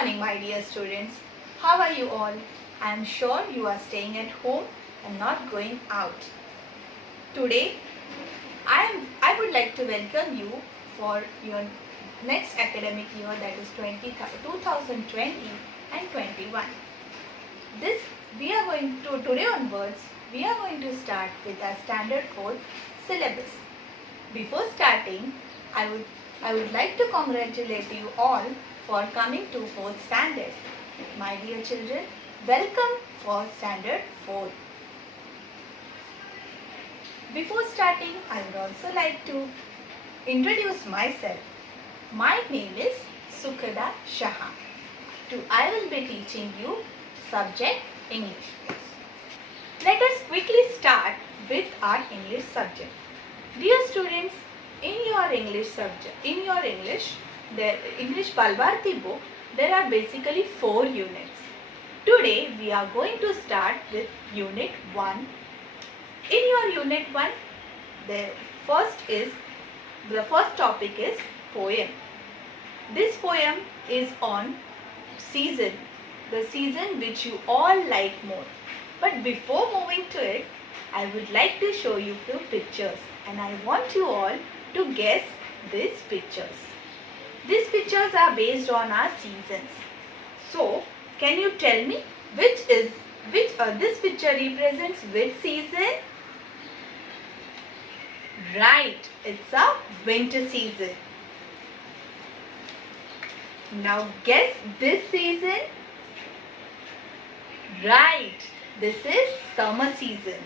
morning, my dear students. How are you all? I am sure you are staying at home and not going out. Today, I would like to welcome you for your next academic year, that is 2020 and 21. Today onwards, we are going to start with our standard 4 syllabus. Before starting, I would like to congratulate you all for coming to 4th standard. My dear children, welcome for standard 4. Before starting, I would also like to introduce myself. My name is Sukhada Shaha. I will be teaching you subject English. Let us quickly start with our English subject. Dear students, in your English Balbharti book, there are basically 4 units. Today we are going to start with unit 1. In your unit 1, the first topic is poem. This poem is on season, the season which you all like more. But before moving to it, I would like to show you few pictures and I want you all to guess these pictures. These pictures are based on our seasons. So, can you tell me this picture represents which season? Right, it's a winter season. Now guess this season. Right, this is summer season.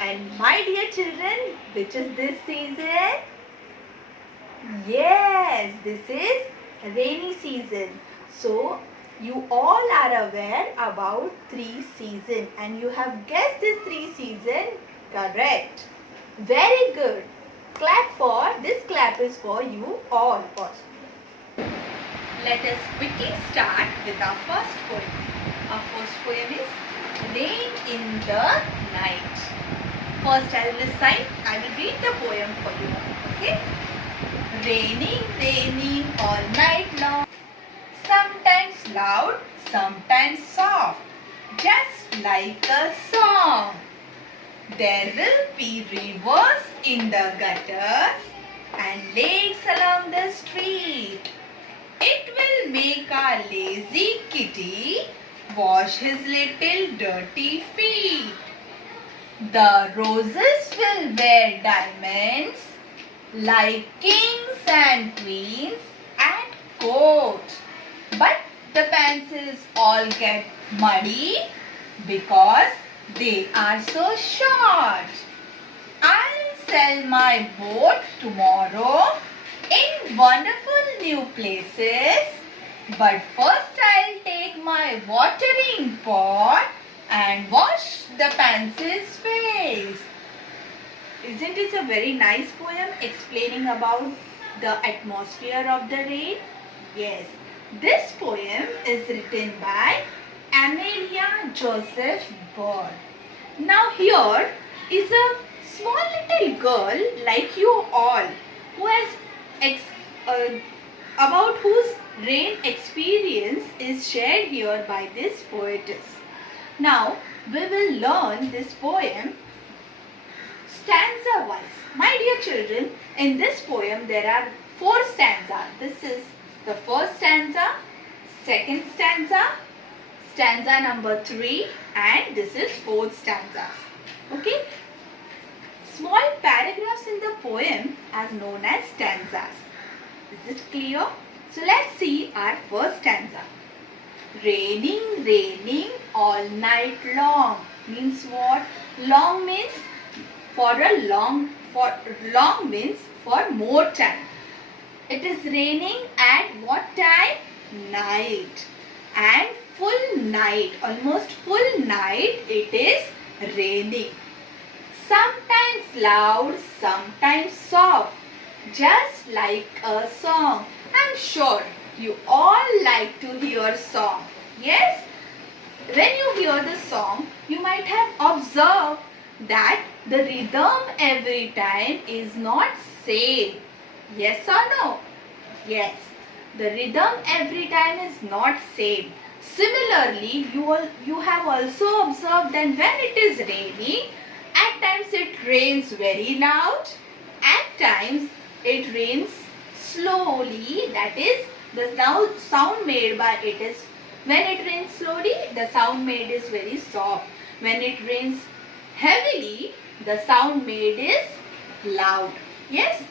And my dear children, which is this season? Yes, this is rainy season. So, you all are aware about 3 seasons and you have guessed this 3 seasons correct. Very good. This clap is for you all. Let us quickly start with our first poem. Our first poem is Rain in the Night. First I will read the poem for you. Okay? Raining, raining all night long. Sometimes loud, sometimes soft. Just like a song. There will be rivers in the gutters and lakes along the street. It will make our lazy kitty wash his little dirty feet. The roses will wear diamonds like kings and queens and courts. But the pencils all get muddy because they are so short. I'll sell my boat tomorrow in wonderful new places. But first I'll take my watering pot and wash the pencil's face. Isn't it a very nice poem explaining about the atmosphere of the rain? Yes, this poem is written by Amelia Joseph Bird. Now here is a small little girl like you all who has about whose rain experience is shared here by this poetess. Now we will learn this poem stanza wise. My dear children, in this poem there are 4 stanzas. This is the first stanza, second stanza, stanza number 3 and this is 4th stanza. Okay? Small paragraphs in the poem are known as stanzas. Is it clear? So let's see our first stanza. Raining, raining all night long. Means what? Long means long means for more time. It is raining at what time? Night. And full night, almost full night it is raining. Sometimes loud, sometimes soft, just like a song. I'm sure you all like to hear song. Yes? When you hear the song, you might have observed that the rhythm every time is not same. Yes or no? Yes. The rhythm every time is not same. Similarly, you have also observed that when it is raining, at times it rains very loud, at times it rains slowly. That is, the sound made by it is, when it rains slowly, the sound made is very soft. When it rains heavily, the sound made is loud. Yes?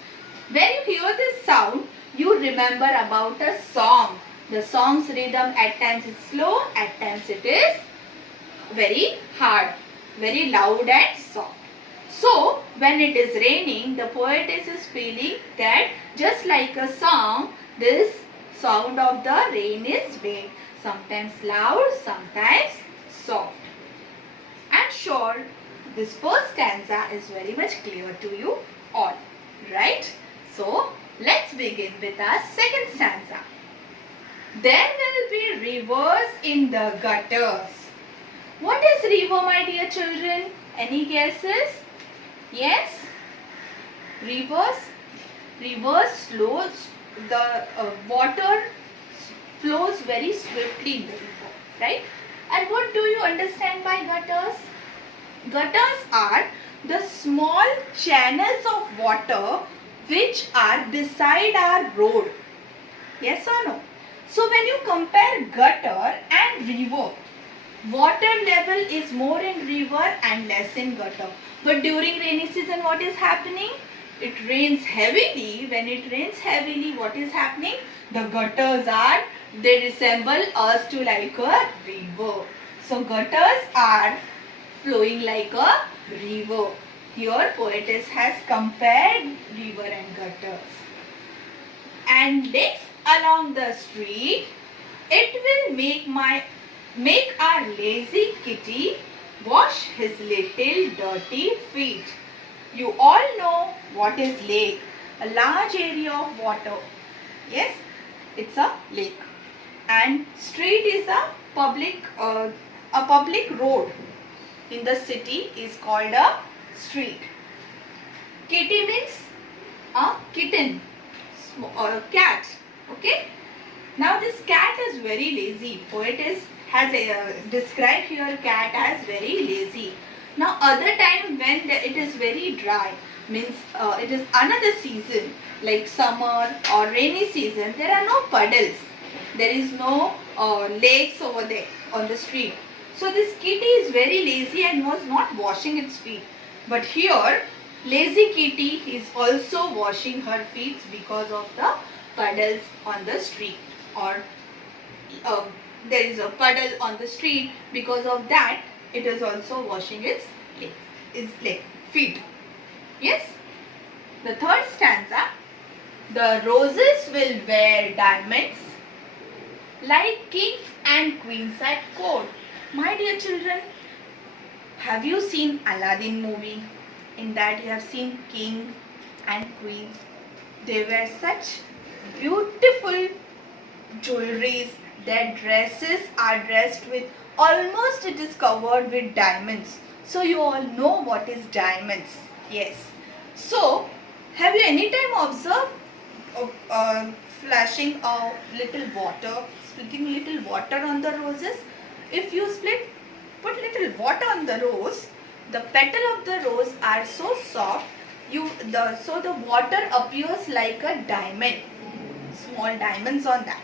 When you hear this sound, you remember about a song. The song's rhythm at times is slow, at times it is very hard, very loud and soft. So, when it is raining, the poetess is feeling that just like a song, this sound of the rain is made. Sometimes loud, sometimes soft. I'm sure this first stanza is very much clear to you all, right? So, let's begin with our second stanza. There will be rivers in the gutters. What is river, my dear children? Any guesses? Yes? Rivers flows, the water flows very swiftly in the river, right? And what do you understand by gutters? Gutters are the small channels of water which are beside our road. Yes or no? So when you compare gutter and river, water level is more in river and less in gutter. But during rainy season, what is happening? It rains heavily. When it rains heavily, what is happening? The gutters are, they resemble us to like a river. So gutters are flowing like a river. Here poetess has compared river and gutters. And lakes along the street, it will make our lazy kitty wash his little dirty feet. You all know what is lake. A large area of water. Yes, it's a lake. And street is a public road in the city is called a street. Kitty means a kitten or a cat. Okay. Now this cat is very lazy. Poetess has described here cat as very lazy. Now other time when it is very dry, means it is another season like summer or rainy season, there are no puddles. There is no lakes over there on the street. So this kitty is very lazy and was not washing its feet. But here lazy kitty is also washing her feet because of the puddles on the street, or there is a puddle on the street. Because of that, it is also washing its feet. Yes. The third stanza. The roses will wear diamonds like kings and queens at court. My dear children, have you seen Aladdin movie? In that you have seen king and queen. They wear such beautiful jewelries. Their dresses are dressed with, almost it is covered with diamonds. So you all know what is diamonds. Yes. So have you any time observed flashing a little water, splitting little water on the roses? If you put little water on the rose, the petal of the rose are so soft, so the water appears like a diamond, small diamonds on that.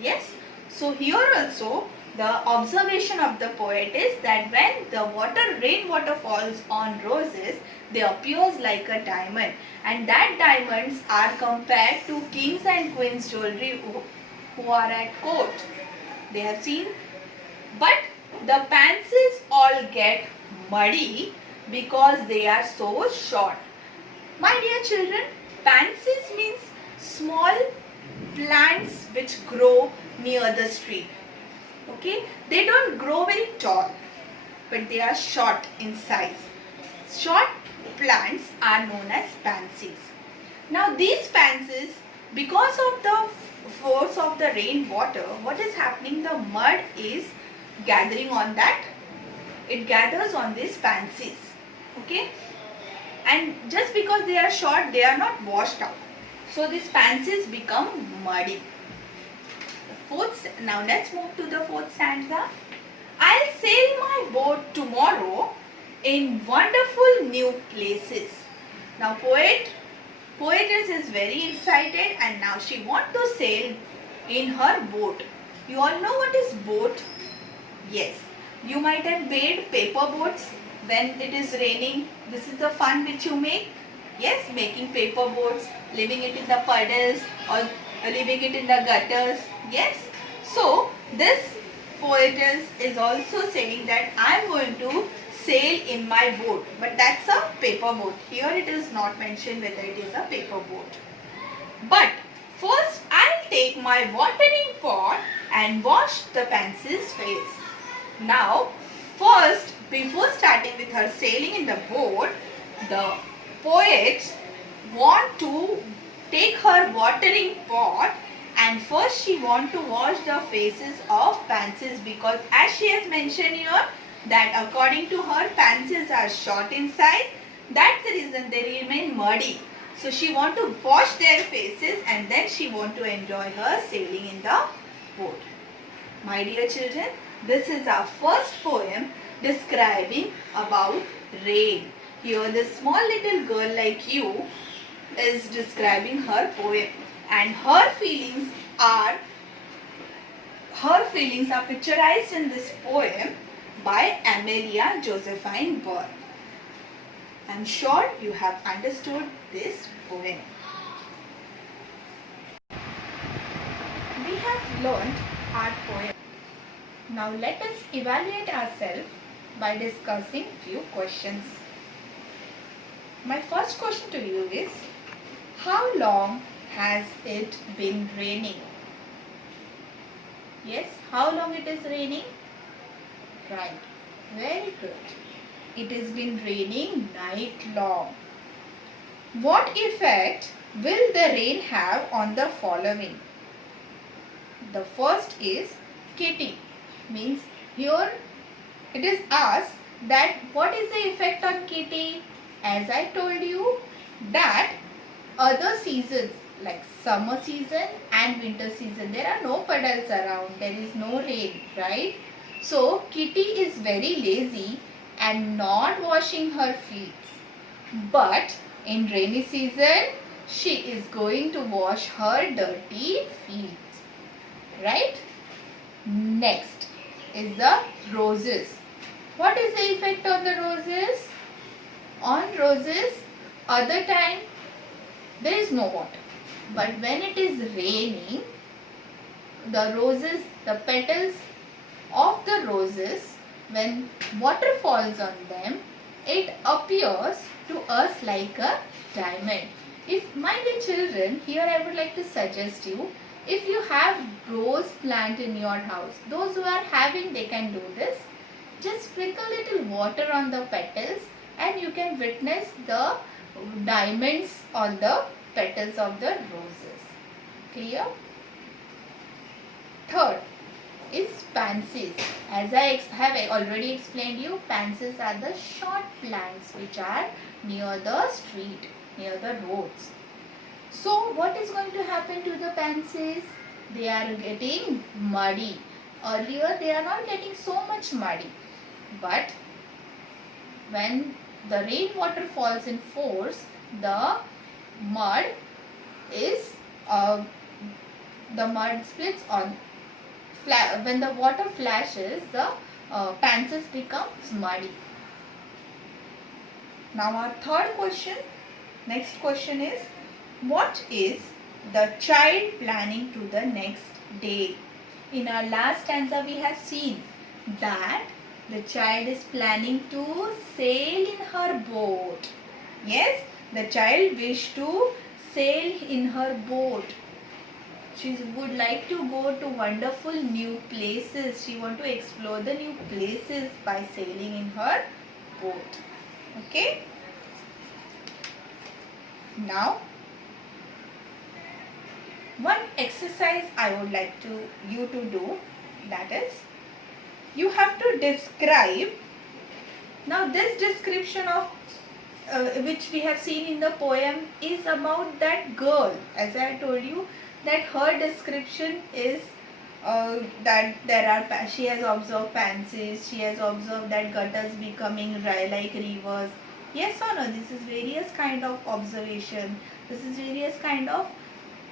Yes. So here also the observation of the poet is that when the rainwater falls on roses, they appears like a diamond, and that diamonds are compared to kings and queens jewelry who are at court. They have seen. But the pansies all get muddy because they are so short. My dear children, pansies means small plants which grow near the street. Okay, they don't grow very tall, but they are short in size. Short plants are known as pansies. Now these pansies, because of the force of the rainwater, what is happening? The mud is gathering on that. It gathers on these pansies. Okay, and just because they are short, they are not washed out. So these pansies become muddy. Now let's move to the fourth stanza. I'll sail my boat tomorrow in wonderful new places. Now poetess is very excited and now she wants to sail in her boat. You all know what is boat? Yes. You might have made paper boats when it is raining. This is the fun which you make. Yes, making paper boats, leaving it in the puddles or leaving it in the gutters. Yes. So this poetess is also saying that I am going to sail in my boat. But that's a paper boat. Here it is not mentioned whether it is a paper boat. But first I'll take my watering pot and wash the pansy's face. Now, first, before starting with her sailing in the boat, the poet want to take her watering pot and first she want to wash the faces of pansies because as she has mentioned here that according to her pansies are short in size. That's the reason they remain muddy. So she want to wash their faces and then she want to enjoy her sailing in the boat. My dear children, this is our first poem describing about rain. Here the small little girl like you is describing her poem and her feelings are picturized in this poem by Amelia Josephine Burr. I am sure you have understood this poem. We have learnt our poem. Now let us evaluate ourselves by discussing few questions. My first question to you is, how long has it been raining? Yes, how long it is raining? Right, very good. It has been raining night long. What effect will the rain have on the following? The first is Kitty. Means here it is asked that what is the effect on Kitty? As I told you that other seasons like summer season and winter season, there are no puddles around, there is no rain, right? So Kitty is very lazy and not washing her feet. But in rainy season, she is going to wash her dirty feet, right? Next is the roses. What is the effect on the roses? On roses, other time there is no water. But when it is raining, the roses, the petals of the roses, when water falls on them, it appears to us like a diamond. If, my dear children, here I would like to suggest you, if you have rose plant in your house, those who are having, they can do this. Just sprinkle little water on the petals and you can witness the diamonds on the petals of the roses. Clear? Third is pansies. As I have already explained you, pansies are the short plants which are near the street, near the roads. So what is going to happen to the pansies? They are getting muddy. Earlier they are not getting so much muddy. But when the rainwater falls in force, the mud splits on. When the water flashes, the pansies becomes muddy. Now our third question, next question is, what is the child planning to the next day? In our last stanza we have seen that the child is planning to sail in her boat. Yes, the child wished to sail in her boat. She would like to go to wonderful new places. She wants to explore the new places by sailing in her boat. Okay. Now, one exercise I would like you to do, that is, you have to describe. Now this description of which we have seen in the poem is about that girl. As I told you that her description is that she has observed pansies, she has observed that gutters becoming dry like rivers. Yes or no? This is various kind of observation. This is various kind of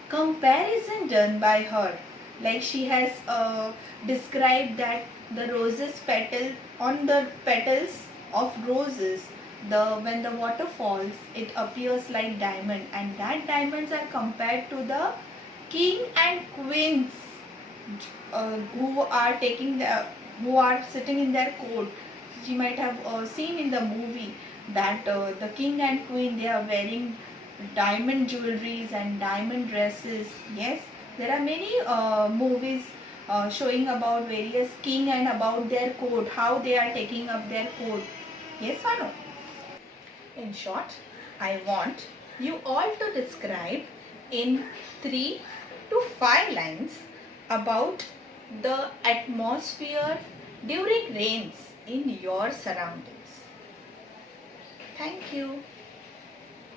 comparison done by her. Like she has described that the roses petal, on the petals of roses, the when the water falls, it appears like diamond, and that diamonds are compared to the king and queens who are taking the who are sitting in their court. She might have seen in the movie that the king and queen, they are wearing diamond jewelries and diamond dresses. Yes, there are many movies showing about various king and about their court, how they are taking up their court. Yes or no? In short, I want you all to describe in 3 to 5 lines about the atmosphere during rains in your surroundings. Thank you.